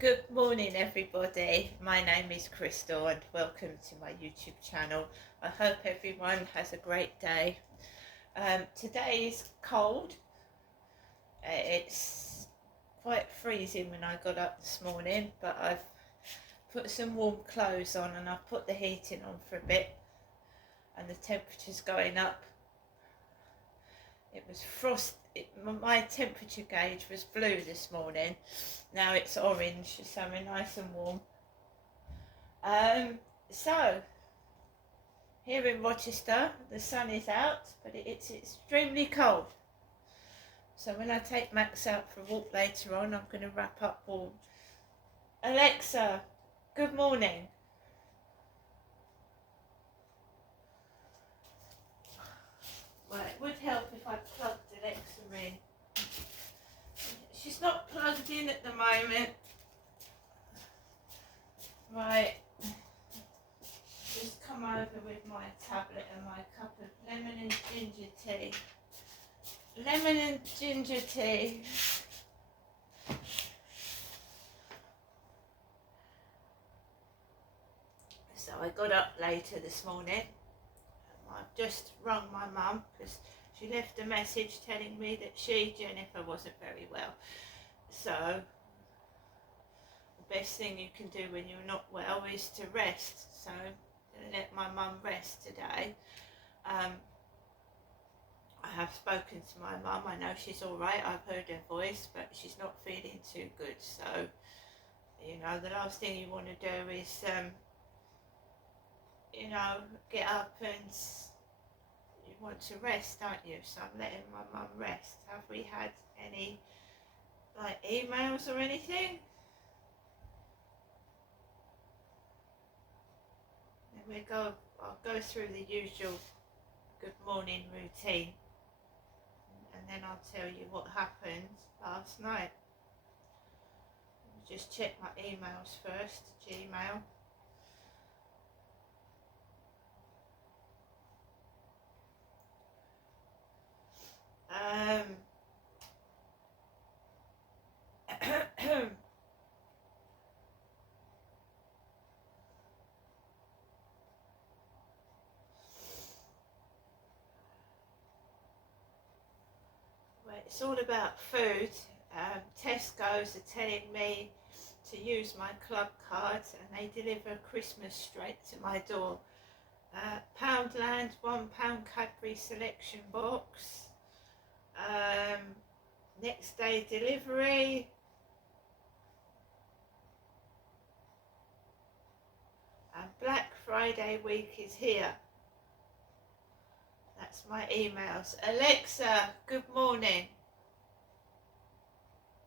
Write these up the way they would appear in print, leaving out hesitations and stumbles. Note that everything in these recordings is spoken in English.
Good morning everybody, my name is Crystal and welcome to my YouTube channel. I hope everyone has a great day. Today is cold. It's quite freezing when I got up this morning, but I've put some warm clothes on and I've put the heating on for a bit and the temperature's going up. It was my temperature gauge was blue this morning. Now it's orange, so we're nice and warm. So here in Rochester, the sun is out, but it's extremely cold. So when I take Max out for a walk later on, I'm going to wrap up warm. Alexa, good morning. Well, it would help if I plugged Alexa in. She's not plugged in at the moment. Right. Just come over with my tablet and my cup of lemon and ginger tea. Lemon and ginger tea. So I got up later this morning. I've just rung my mum because she left a message telling me that Jennifer, wasn't very well. So the best thing you can do when you're not well is to rest. So I'm going to let my mum rest today. I have spoken to my mum. I know she's all right. I've heard her voice, but she's not feeling too good. So, you know, the last thing you want to do is, you know, get up and you want to rest, don't you? So I'm letting my mum rest. Have we had any, like, emails or anything? And I'll go through the usual good morning routine. And then I'll tell you what happened last night. Just check my emails first, Gmail. Well, it's all about food. Tesco's are telling me to use my club card and they deliver Christmas straight to my door. Poundland £1 Cadbury selection box. Next day delivery. And Black Friday week is here. That's my emails. Alexa, good morning.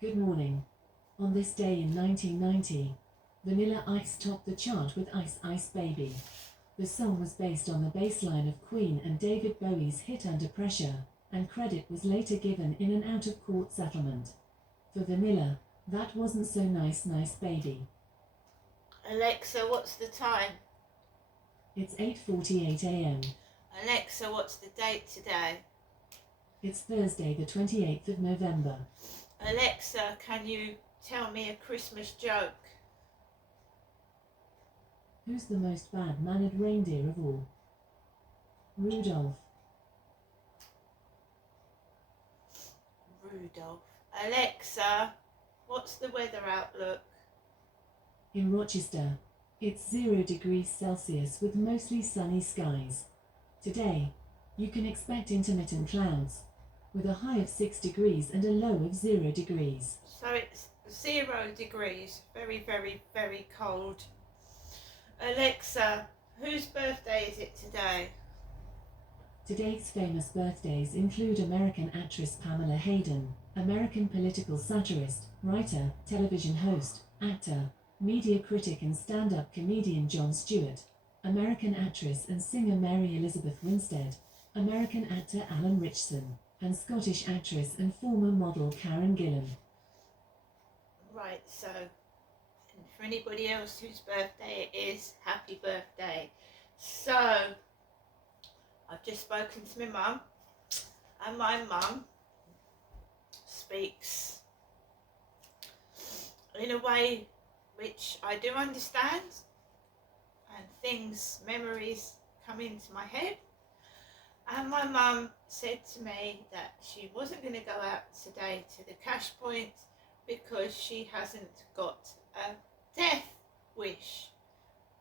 Good morning. On this day in 1990, Vanilla Ice topped the chart with Ice Ice Baby. The song was based on the bass line of Queen and David Bowie's hit Under Pressure, and credit was later given in an out-of-court settlement. For Vanilla, that wasn't so nice, nice baby. Alexa, what's the time? It's 8:48 a.m. Alexa, what's the date today? It's Thursday the 28th of November. Alexa, can you tell me a Christmas joke? Who's the most bad-mannered reindeer of all? Rudolph. Rudolph. Alexa, what's the weather outlook? In Rochester, it's 0 degrees Celsius with mostly sunny skies. Today, you can expect intermittent clouds, with a high of 6 degrees and a low of 0 degrees. So it's 0 degrees, very, very, very cold. Alexa, whose birthday is it today? Today's famous birthdays include American actress Pamela Hayden, American political satirist, writer, television host, actor, media critic and stand-up comedian Jon Stewart, American actress and singer Mary Elizabeth Winstead, American actor Alan Ritchson, and Scottish actress and former model Karen Gillan. Right, so for anybody else whose birthday it is, happy birthday. So I've just spoken to my mum, and my mum speaks in a way which I do understand, and memories come into my head. And my mum said to me that she wasn't going to go out today to the cash point because she hasn't got a death wish.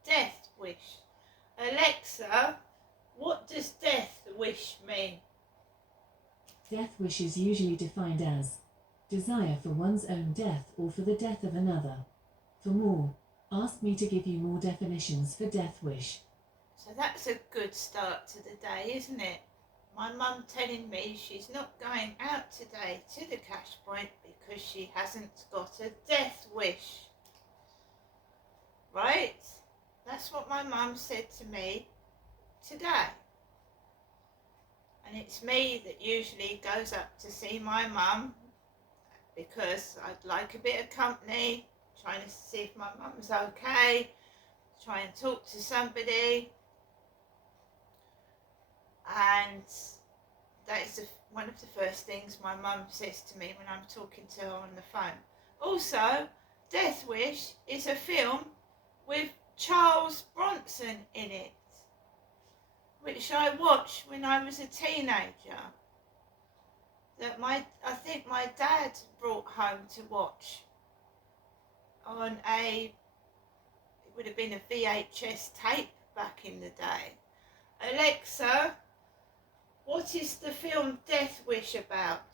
Death wish. Alexa, what does death wish mean? Death wish is usually defined as desire for one's own death or for the death of another. For more, ask me to give you more definitions for death wish. So that's a good start to the day, isn't it? My mum telling me she's not going out today to the cash point because she hasn't got a death wish. Right? That's what my mum said to me today. And it's me that usually goes up to see my mum because I'd like a bit of company, trying to see if my mum's okay, try and talk to somebody. And that is one of the first things my mum says to me when I'm talking to her on the phone. Also, Death Wish is a film with Charles Bronson in it, which I watched when I was a teenager, that I think my dad brought home to watch on it would have been a VHS tape back in the day. Alexa, what is the film Death Wish about?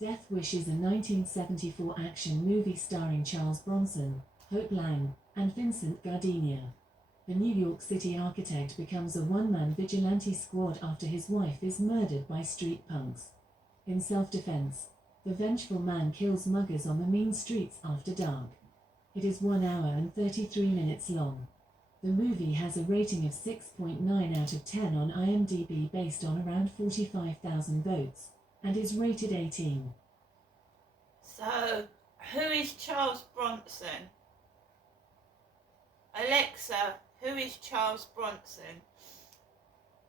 Death Wish is a 1974 action movie starring Charles Bronson, Hope Lang, and Vincent Gardenia. The New York City architect becomes a one-man vigilante squad after his wife is murdered by street punks. In self-defense, the vengeful man kills muggers on the mean streets after dark. It is 1 hour and 33 minutes long. The movie has a rating of 6.9 out of 10 on IMDb based on around 45,000 votes, and is rated 18. So, who is Charles Bronson? Alexa, who is Charles Bronson?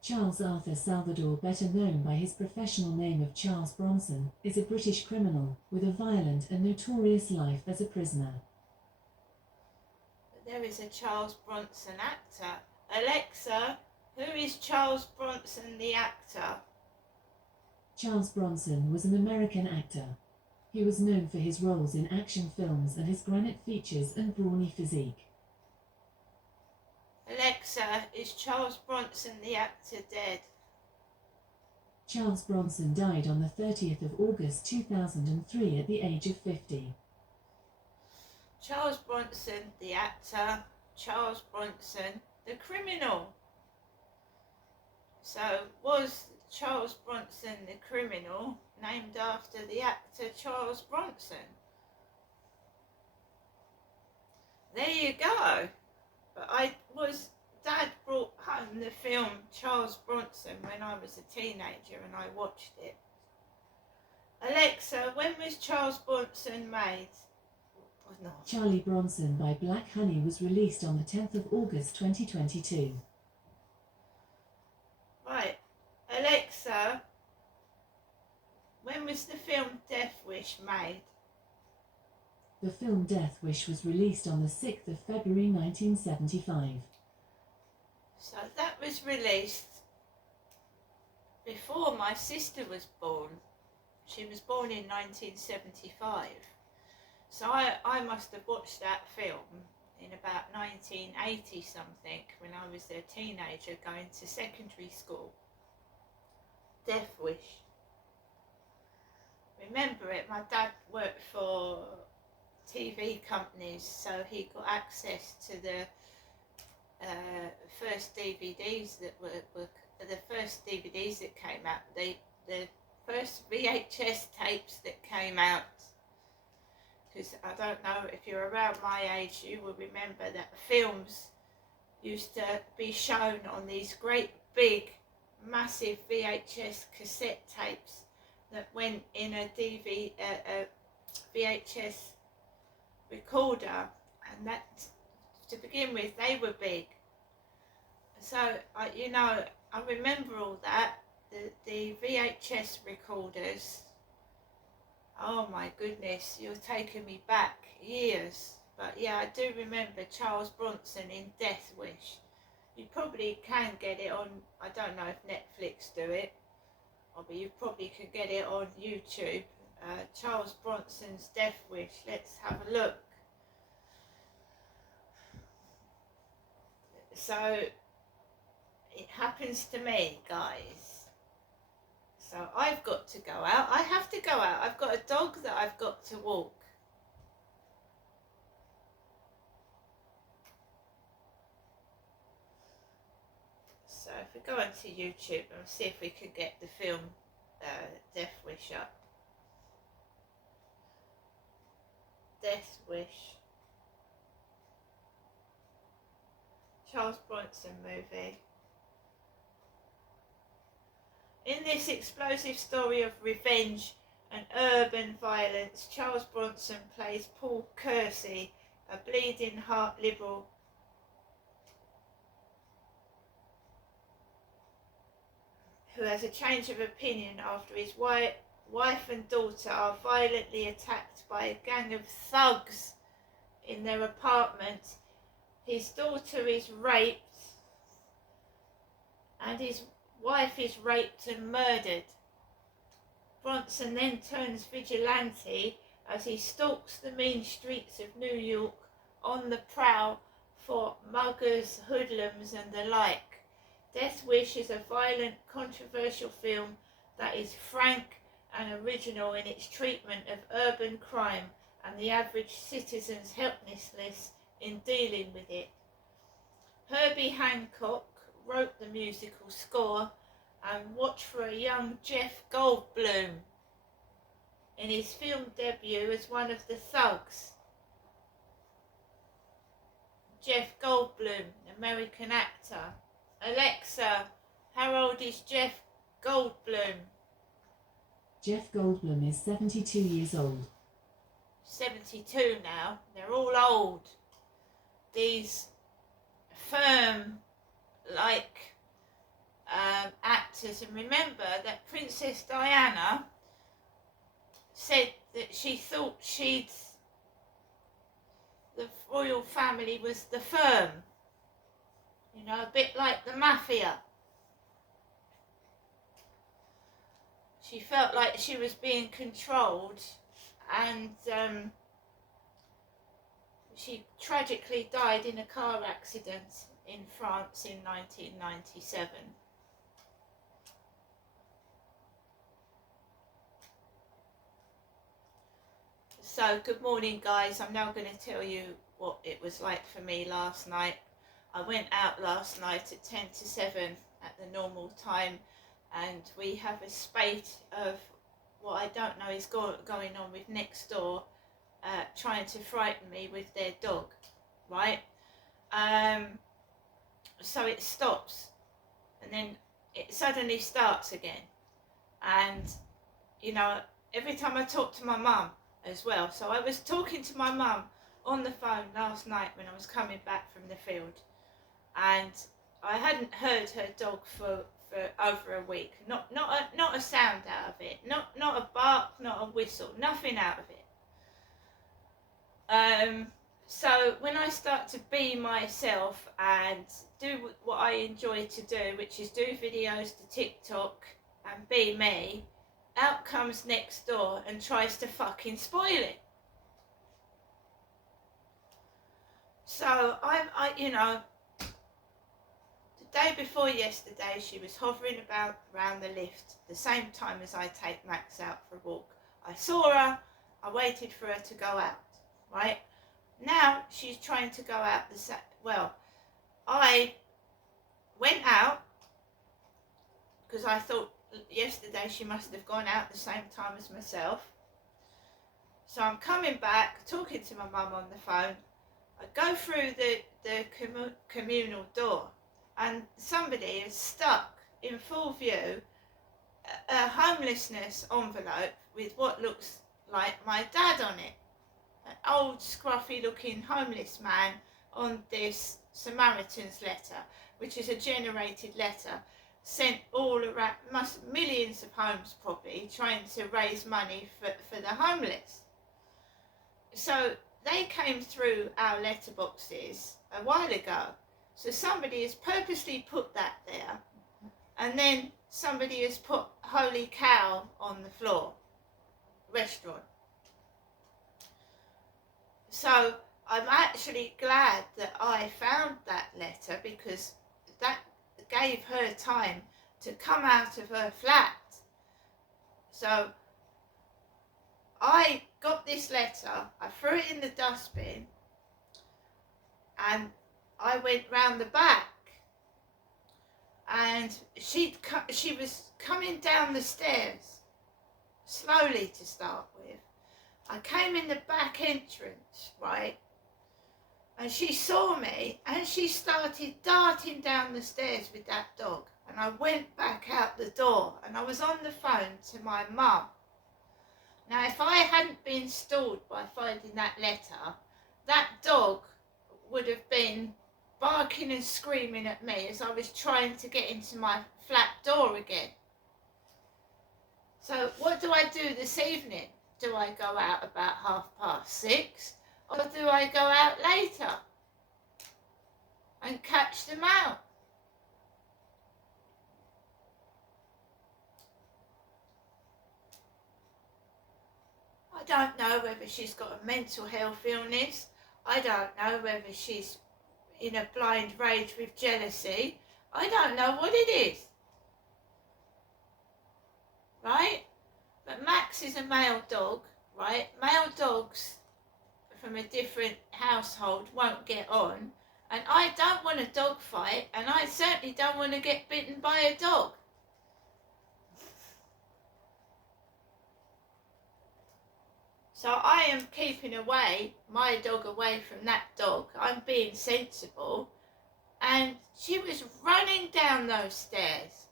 Charles Arthur Salvador, better known by his professional name of Charles Bronson, is a British criminal with a violent and notorious life as a prisoner. But there is a Charles Bronson actor. Alexa, who is Charles Bronson the actor? Charles Bronson was an American actor. He was known for his roles in action films and his granite features and brawny physique. Alexa, is Charles Bronson the actor dead? Charles Bronson died on the 30th of August 2003 at the age of 50. Charles Bronson the actor, Charles Bronson the criminal. So was Charles Bronson the criminal named after the actor Charles Bronson? There you go. But Dad brought home the film Charles Bronson when I was a teenager and I watched it. Alexa, when was Charles Bronson made? Oh, no. Charlie Bronson by Black Honey was released on the 10th of August 2022. Right. Alexa, when was the film Death Wish made? The film Death Wish was released on the 6th of February 1975. So that was released before my sister was born. She was born in 1975. So I must have watched that film in about 1980 something when I was a teenager going to secondary school. Death Wish. Remember it, my dad worked for TV companies, so he got access to the first DVDs that were the first DVDs that came out, the first VHS tapes that came out. Because I don't know if you're around my age, you will remember that films used to be shown on these great big massive VHS cassette tapes that went in a VHS recorder, and that, to begin with, they were big. So I remember all that, the VHS recorders. Oh my goodness, you're taking me back years. But yeah, I do remember Charles Bronson in Death Wish. You probably can get it on, I don't know if Netflix do it, but you probably could get it on YouTube. Charles Bronson's Death Wish. Let's have a look. So it happens to me, guys. So I've got to go out. I have to go out. I've got a dog that I've got to walk. So if we go onto YouTube and see if we can get the film Death Wish up. Death Wish. Charles Bronson movie. In this explosive story of revenge and urban violence, Charles Bronson plays Paul Kersey, a bleeding heart liberal who has a change of opinion after his wife and daughter are violently attacked by a gang of thugs in their apartment. His daughter is raped and his wife is raped and murdered. Bronson then turns vigilante as he stalks the mean streets of New York on the prowl for muggers, hoodlums and the like. Death Wish is a violent, controversial film that is frank and original in its treatment of urban crime and the average citizen's helplessness in dealing with it. Herbie Hancock wrote the musical score, and watch for a young Jeff Goldblum in his film debut as one of the thugs. Jeff Goldblum, American actor. Alexa, how old is Jeff Goldblum? Jeff Goldblum is 72 years old. 72 now. They're all old. These firm, actors. And remember that Princess Diana said that she thought the royal family was the firm. You know, a bit like the mafia. She felt like she was being controlled, and she tragically died in a car accident in France in 1997. So, good morning, guys. I'm now going to tell you what it was like for me last night. I went out last night at 10 to 7 at the normal time, and we have a spate of what I don't know is going on with next door, trying to frighten me with their dog, right? So it stops, and then it suddenly starts again. And, you know, every time I talk to my mum as well. So I was talking to my mum on the phone last night when I was coming back from the field, and I hadn't heard her dog for over a week. Not a sound out of it. Not a bark, not a whistle, nothing out of it. So when I start to be myself and do what I enjoy to do, which is do videos to TikTok and be me, out comes next door and tries to fucking spoil it. So I you know, the day before yesterday, she was hovering about around the lift the same time as I take Max out for a walk. I saw her, I waited for her to go out, right? Now she's trying to go out well, I went out because I thought yesterday she must have gone out the same time as myself. So I'm coming back, talking to my mum on the phone. I go through the communal door, and somebody is stuck in full view a homelessness envelope with what looks like my dad on it. An old scruffy looking homeless man on this Samaritan's letter, which is a generated letter sent all around, millions of homes probably, trying to raise money for the homeless. So they came through our letterboxes a while ago. So somebody has purposely put that there, and then somebody has put Holy Cow on the floor, restaurant. So I'm actually glad that I found that letter, because that gave her time to come out of her flat. So I got this letter, I threw it in the dustbin, and I went round the back, and she was coming down the stairs, slowly to start with. I came in the back entrance, right, and she saw me, and she started darting down the stairs with that dog, and I went back out the door, and I was on the phone to my mum. Now, if I hadn't been stalled by finding that letter, that dog would have been barking and screaming at me as I was trying to get into my flat door again. So what do I do this evening? Do I go out about 6:30, or do I go out later and catch them out? I don't know whether she's got a mental health illness. I don't know whether she's in a blind rage with jealousy. I don't know what it is. Right? But Max is a male dog, right? Male dogs from a different household won't get on. And I don't want a dog fight, and I certainly don't want to get bitten by a dog. So I am keeping my dog away from that dog. I'm being sensible. And she was running down those stairs.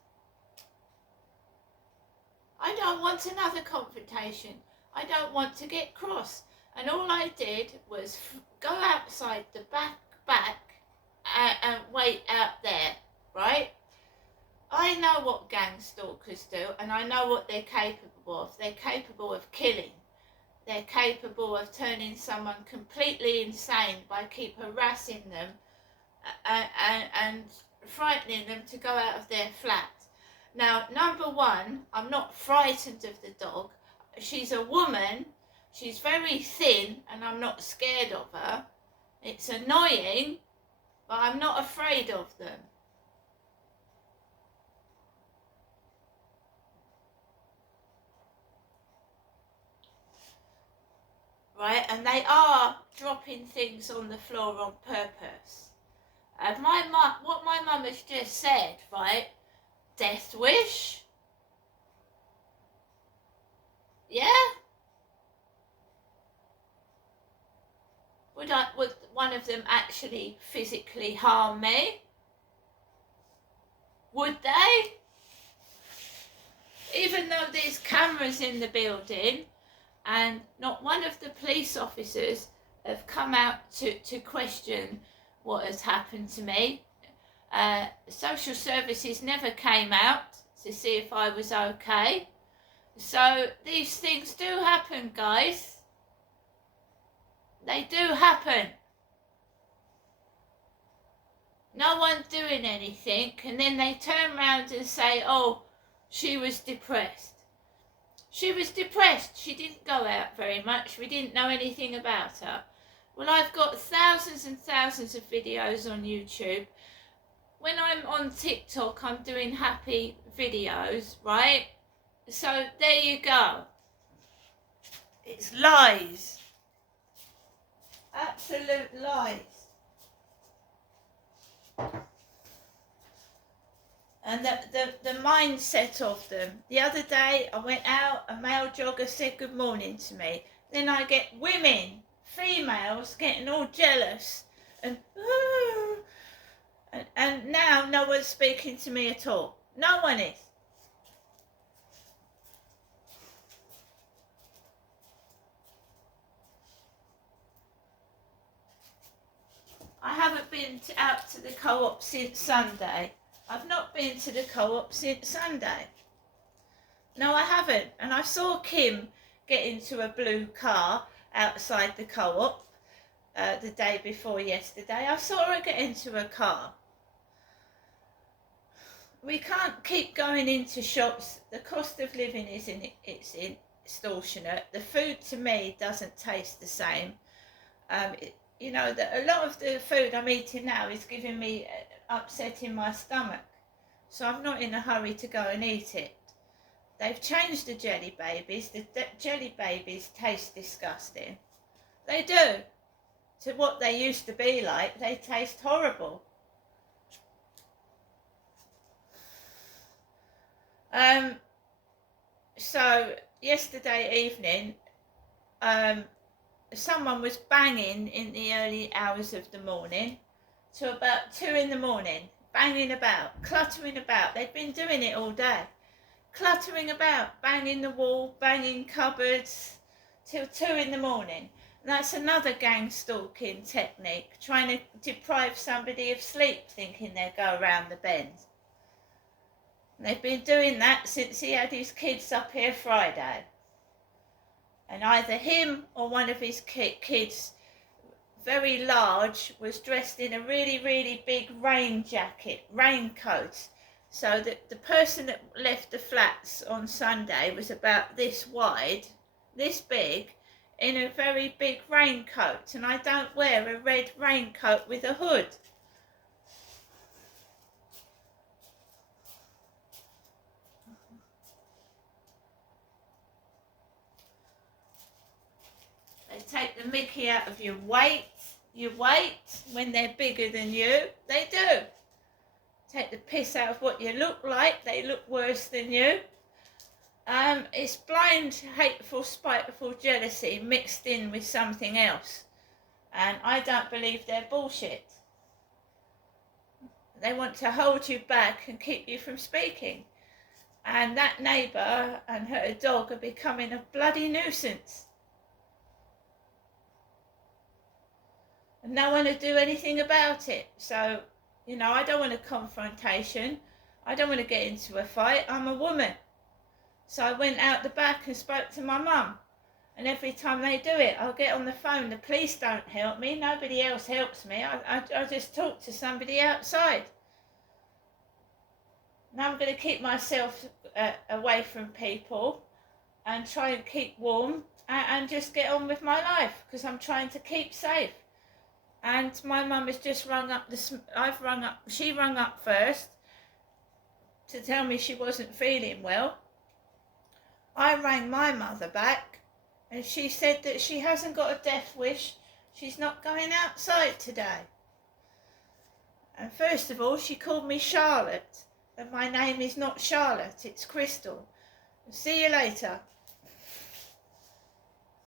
I don't want another confrontation. I don't want to get cross. And all I did was go outside the back and wait out there, right? I know what gang stalkers do, and I know what they're capable of. They're capable of killing. They're capable of turning someone completely insane by keep harassing them and frightening them to go out of their flat. Now, number one, I'm not frightened of the dog. She's a woman. She's very thin, and I'm not scared of her. It's annoying, but I'm not afraid of them. Right, and they are dropping things on the floor on purpose. And what my mum has just said, right? Death wish? Yeah? Would one of them actually physically harm me? Would they? Even though there's cameras in the building, and not one of the police officers have come out to question what has happened to me. Social services never came out to see if I was okay. So these things do happen, guys. They do happen. No one's doing anything, and then they turn around and say, oh, she was depressed. She was depressed. She didn't go out very much. We didn't know anything about her. Well, I've got thousands and thousands of videos on YouTube. When I'm on TikTok, I'm doing happy videos, right? So there you go. It's lies. Absolute lies. And the mindset of them. The other day I went out, a male jogger said good morning to me. Then I get women, females, getting all jealous and now no one's speaking to me at all. No one is. I haven't been out to the co-op since Sunday. I've not been to the co-op since Sunday. No, I haven't. And I saw Kim get into a blue car outside the co-op. the day before yesterday. I saw her get into a car. We can't keep going into shops. The cost of living is extortionate. The food to me doesn't taste the same. A lot of the food I'm eating now is giving me upsetting my stomach. So I'm not in a hurry to go and eat it. They've changed the jelly babies. The jelly babies taste disgusting. They do. To what they used to be like, they taste horrible. So yesterday evening, someone was banging in the early hours of the morning to about 2 in the morning, banging about, cluttering about. They'd been doing it all day, cluttering about, banging the wall, banging cupboards till 2 in the morning. And that's another gang stalking technique, trying to deprive somebody of sleep, thinking they'll go around the bend. And they've been doing that since he had his kids up here Friday. And either him or one of his kids, very large, was dressed in a really, really big raincoat. So that the person that left the flats on Sunday was about this wide, this big, in a very big raincoat. And I don't wear a red raincoat with a hood. They take the mickey out of your weight when they're bigger than you. They do. Take the piss out of what you look like. They look worse than you. It's blind, hateful, spiteful jealousy mixed in with something else. And I don't believe they're bullshit. They want to hold you back and keep you from speaking. And that neighbour and her dog are becoming a bloody nuisance. And no one will do anything about it. So, I don't want a confrontation. I don't want to get into a fight. I'm a woman. So I went out the back and spoke to my mum. And every time they do it, I'll get on the phone. The police don't help me. Nobody else helps me. I just talk to somebody outside. Now I'm going to keep myself away from people and try and keep warm and just get on with my life because I'm trying to keep safe. And my mum has just she rung up first to tell me she wasn't feeling well. I rang my mother back and she said that she hasn't got a death wish. She's not going outside today. And first of all, she called me Charlotte. And my name is not Charlotte, it's Crystal. See you later.